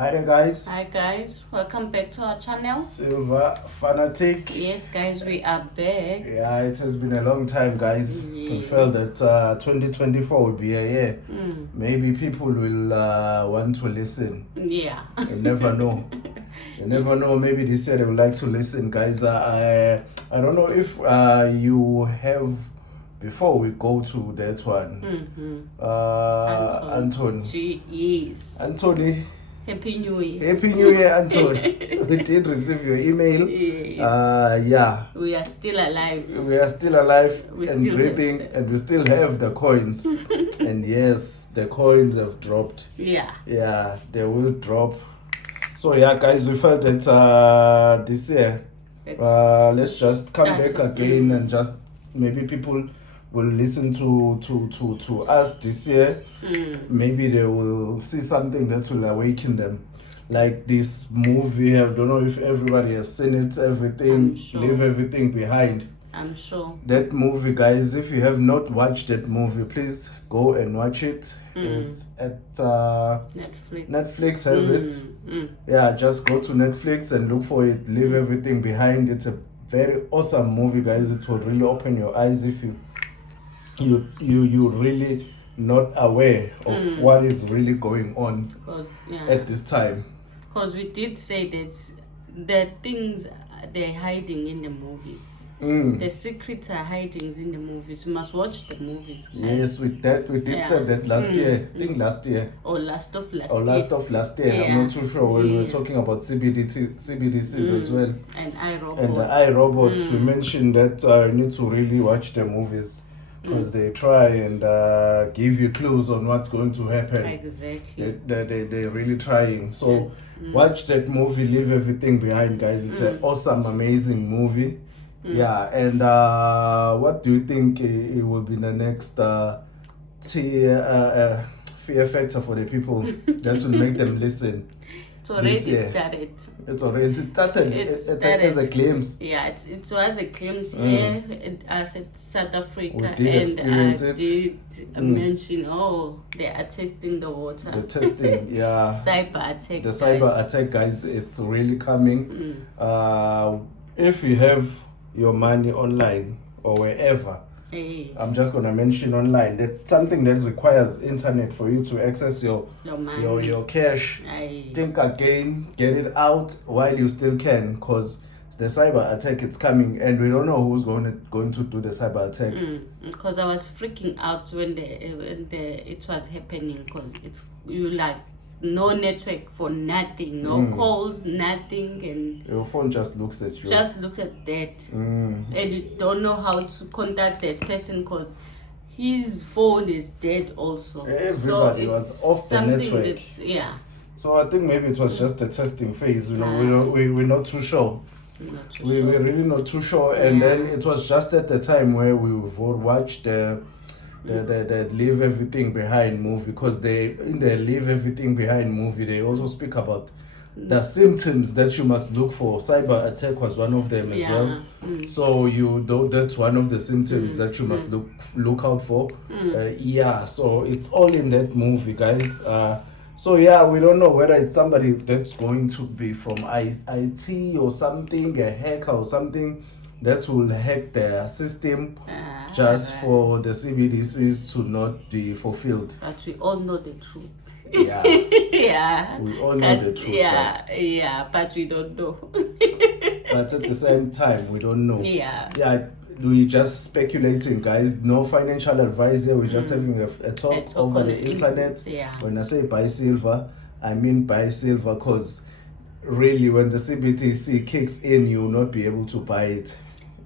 Hi there, guys. Hi guys, welcome back to our channel. Silver Fanatic. Yes guys, we are back. Yeah, it has been a long time, guys. Yes. We felt that 2024 will be a year. Maybe people will want to listen. Yeah. You never know. You never know. Maybe this year they would like to listen, guys. I don't know if you have. Before we go to that one, Anthony. Yes. Anthony. Happy New Year. Happy New Year, Anthony. We did receive your email. Yes. Yeah. We are still alive. We are still alive We and still breathing, and we still have the coins. And yes, the coins have dropped. Yeah. Yeah, they will drop. So yeah, guys, we felt that this year, let's just come back again and just maybe people will listen to us this year. Maybe they will see something that will awaken them. Like this movie, I don't know if everybody has seen it, everything, sure. Leave Everything Behind. I'm sure. That movie, guys, if you have not watched that movie, please go and watch it. It's at Netflix. Netflix has it. Yeah, just go to Netflix and look for it. Leave Everything Behind. It's a very awesome movie, guys. It will really open your eyes if you really not aware of what is really going on at this time. Because we did say that the things they're hiding in the movies. The secrets are hiding in the movies. You must watch the movies. Yes, we did say that last year. I think last year. Or last of last year. Yeah. I'm not too sure when we were talking about CBDCs as well. And iRobot. And the iRobot. We mentioned that you need to really watch the movies. Because they try and give you clues on what's going to happen. Exactly. They're really trying. So watch that movie, Leave Everything Behind, guys. It's an awesome, amazing movie. Yeah, and what do you think it will be the next fear factor for the people that will make them listen? It's already started. It's already started. It's as a glimpse. Yeah, it was a glimpse here as at South Africa. We did experience it. Did mention, they are testing the water. The testing, yeah. Cyber attack. The cyber attack, guys, it's really coming. If you have your money online or wherever, I'm just gonna mention online that something that requires internet for you to access your money, your cash. Think again, get it out while you still can, because the cyber attack is coming, and we don't know who's going to do the cyber attack. Because I was freaking out when it was happening, because you like no network for nothing, no calls, nothing, and your phone just looks at you. Just look at that, and you don't know how to contact that person because his phone is dead also. Everybody was off the network. So I think maybe it was just a testing phase. We're not too sure. We're really not too sure. And then it was just at the time where we watched the Leave Everything Behind movie, because in the Leave Everything Behind movie they also speak about the symptoms that you must look for. Cyber attack was one of them as well. So that's one of the symptoms that you must look out for. So it's all in that movie, guys. So yeah, we don't know whether it's somebody that's going to be from IT or something, a hacker or something that will hack their system just for the CBDCs to not be fulfilled. But we all know the truth. Yeah. Yeah. We all know the truth. Yeah, but we don't know. But at the same time, we don't know. Yeah. We just speculating, guys. No financial advice here. We're just having a talk over the internet. When I say buy silver, I mean buy silver, because really when the CBDC kicks in, you will not be able to buy it.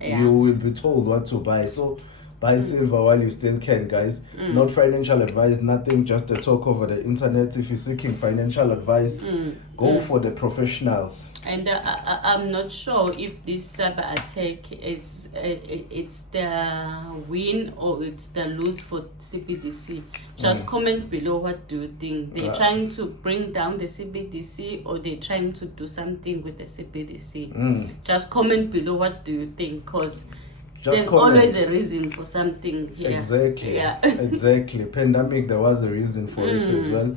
You will be told what to buy. So buy silver while you still can, guys. Not financial advice, nothing, just a talk over the internet. If you're seeking financial advice, go for the professionals. And I'm not sure if this cyber attack is it's the win or it's the lose for CBDC. Just comment below, what do you think? They're trying to bring down the CBDC, or they're trying to do something with the CBDC? Just comment below, what do you think? Because there's always a reason for something here. Exactly. Pandemic, there was a reason for it as well.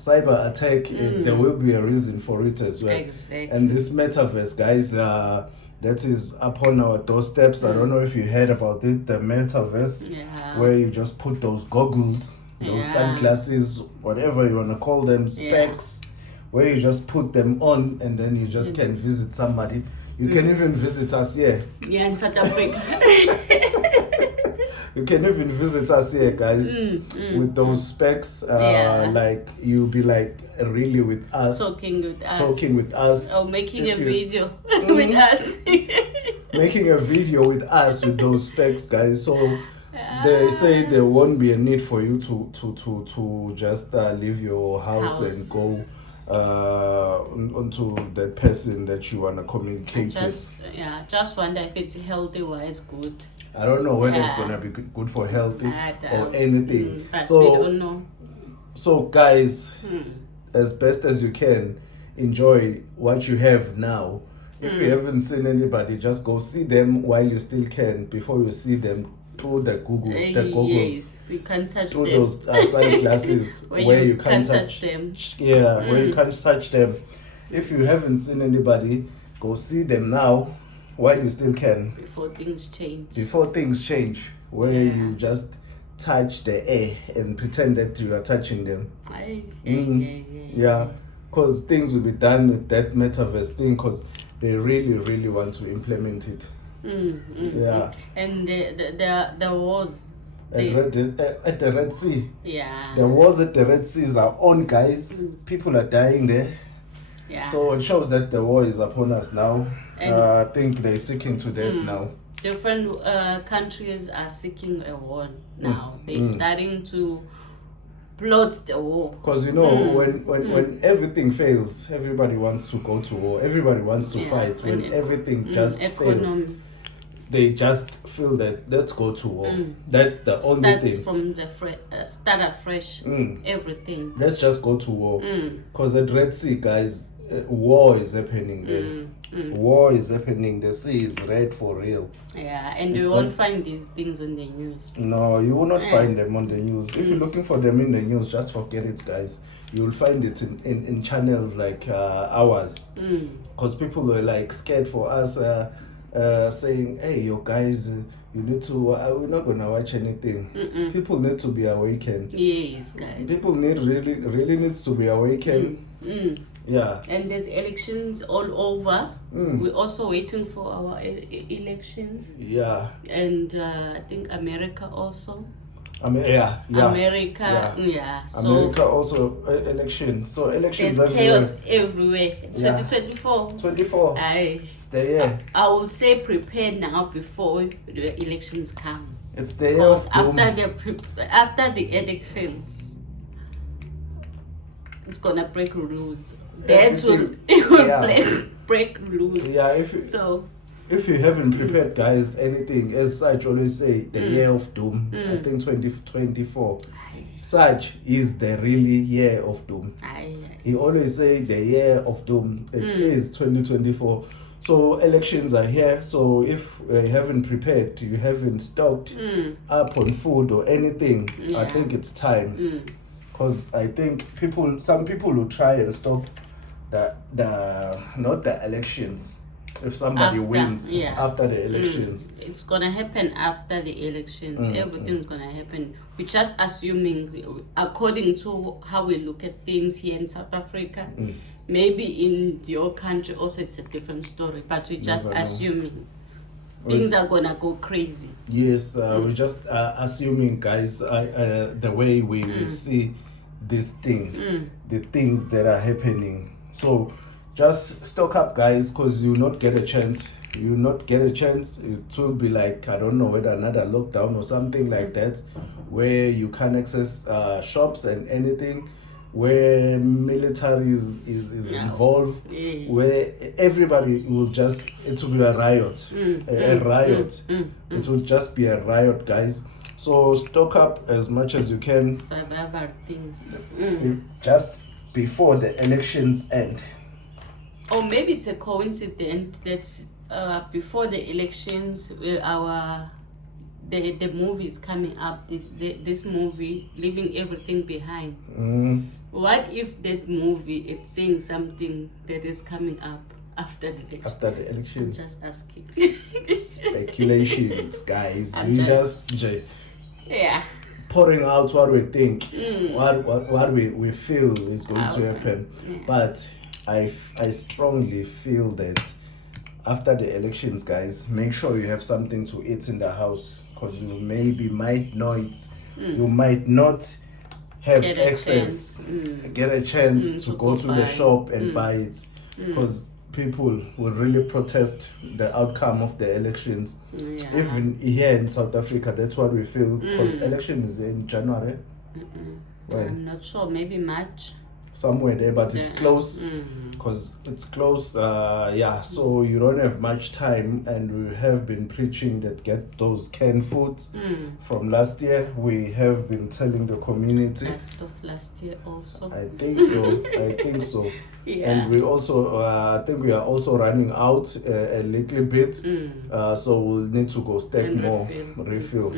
cyber attack, there will be a reason for it as well. Exactly. And this metaverse, guys, that is upon our doorsteps. I don't know if you heard about it, the metaverse, where you just put those goggles, those sunglasses, whatever you want to call them, specs, where you just put them on and then you just can visit somebody. You can even visit us here. Yeah, in South Africa. You can even visit us here, guys, with those specs. Like you'll be like really with us, talking with us, or making a video with us, making a video with us with those specs, guys. So they say there won't be a need for you to just leave your house and go onto that person that you want to communicate with. Just wonder if it's healthy wise good. I don't know whether it's gonna be good for healthy or anything. So we don't know. So guys, as best as you can, enjoy what you have now. If you haven't seen anybody, just go see them while you still can, before you see them through the goggles. Yes, you can't touch through them. Those sunglasses where you can't touch them. Yeah, where you can't touch them. If you haven't seen anybody, go see them now while you still can. Before things change. Before things change, where you just touch the air and pretend that you are touching them. Yeah, because things will be done with that metaverse thing, because they really, really want to implement it. Yeah. And there was at the Red Sea. Yeah. The wars at the Red Seas are on, guys. People are dying there. Yeah. So it shows that the war is upon us now. I think they're seeking to that now. Different countries are seeking a war now. They're starting to plot the war. Because you know, when everything fails, everybody wants to go to war. Everybody wants to fight. When everything just fails, they just feel that let's go to war. That's the only thing. From the start afresh. Everything. Let's just go to war. Because at Red Sea, guys, war is happening there. War is happening. The sea is red for real. Yeah, and you won't find these things on the news. No, you will not find them on the news. If you're looking for them in the news, just forget it, guys. You'll find it in channels like ours. Because people were like scared for us, saying, hey, yo guys, you need to, we're not going to watch anything. People need to be awakened. Yes, guys. People really needs to be awakened. Yeah. And there's elections all over. We're also waiting for our elections. Yeah. And I think America also. America. So America also election. So elections there's chaos everywhere. 2024. 24. Stay here. I will say prepare now before the elections come. It's the year of doom. After the elections, it's gonna break rules. That will break rules. Yeah, if you haven't prepared, guys, anything, as Saj always say, the year of doom. I think 2024. Saj is the really year of doom. He always say the year of doom. It is 2024. So elections are here. So if you haven't prepared, you haven't stocked up on food or anything, I think it's time. Because I think some people will try and stop not the elections. If somebody wins after the elections, it's gonna happen after the elections. Everything's gonna happen. We're just assuming, according to how we look at things here in South Africa. Maybe in your country also it's a different story, but we're just assuming things are gonna go crazy. Yes, we're just assuming, guys. The way we see this thing, the things that are happening. So just stock up, guys, because you'll not get a chance. You'll not get a chance. It will be like, I don't know, whether another lockdown or something like that, where you can't access shops and anything, where military is involved, where everybody will just, it will be a riot. A riot. It will just be a riot, guys. So stock up as much as you can. Survival things. Just before the elections end. Or maybe it's a coincidence that before the elections, the movie is coming up, this movie, leaving everything behind. What if that movie is saying something that is coming up after the election? After the election. I'm just asking. Speculations, guys. I'm We just yeah, pouring out what we think, what we feel is going to happen. Yeah. But I strongly feel that after the elections, guys, make sure you have something to eat in the house, because you might not have access, get a chance to go to the shop and buy it, because people will really protest the outcome of the elections. Even here in South Africa, that's what we feel, because election is in January. I'm not sure, maybe March, somewhere there, but it's close, because it's close. So you don't have much time, and we have been preaching that get those canned foods from last year. We have been telling the community last year also. I think so. Yeah. And we also I think we are also running out a little bit, so we'll need to go stack And more, refill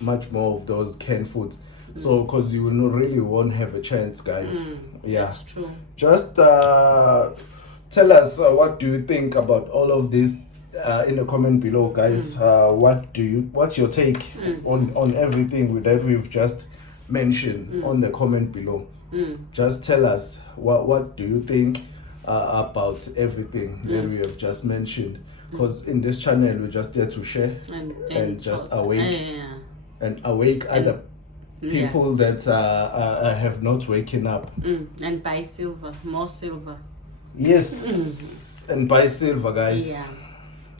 much more of those canned foods. So, because you really won't have a chance, guys. That's true. Just tell us what do you think about all of this in the comment below, guys. What's your take on everything that we've just mentioned on the comment below? Just tell us what do you think about everything that we have just mentioned, because in this channel we're just there to share and just awake other people that have not waken up. And buy silver, more silver. Yes, and buy silver, guys. Yeah,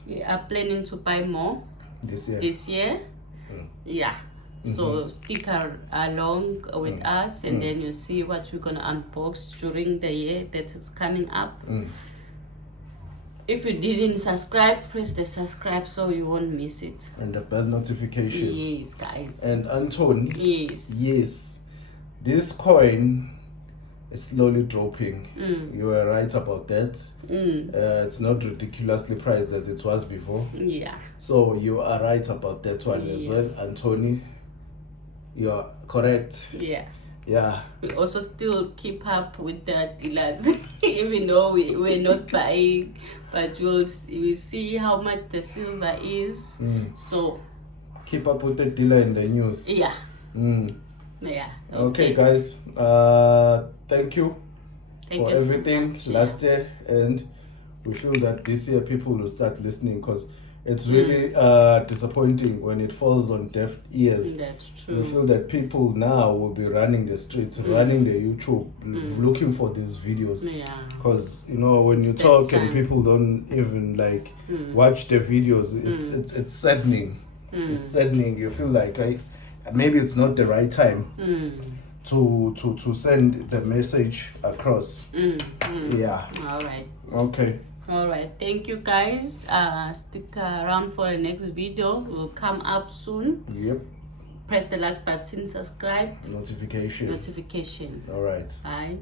we are planning to buy more this year. Yeah. So stick along with us, and then you'll see what we're gonna unbox during the year that is coming up. If you didn't subscribe, press the subscribe so you won't miss it. And the bell notification. Yes, guys. And Anthony. Yes. This coin is slowly dropping. You were right about that. It's not ridiculously priced as it was before. Yeah. So you are right about that one as well, Anthony. You are correct. Yeah. We also still keep up with the dealers, even though we're not buying, but we'll see how much the silver is. So keep up with the dealer in the news. Yeah. Yeah. Okay, guys. Thank you for everything last year, and we feel that this year people will start listening, because it's really disappointing when it falls on deaf ears. That's true. We feel that people now will be running the streets, running the YouTube, looking for these videos. Because when you talk and people don't even watch the videos, it's saddening. It's saddening. You feel like maybe it's not the right time to send the message across. Yeah. All right. Okay. All right, thank you, guys. Stick around for the next video. It will come up soon. Yep. Press the like button, subscribe, notification. All right. Bye.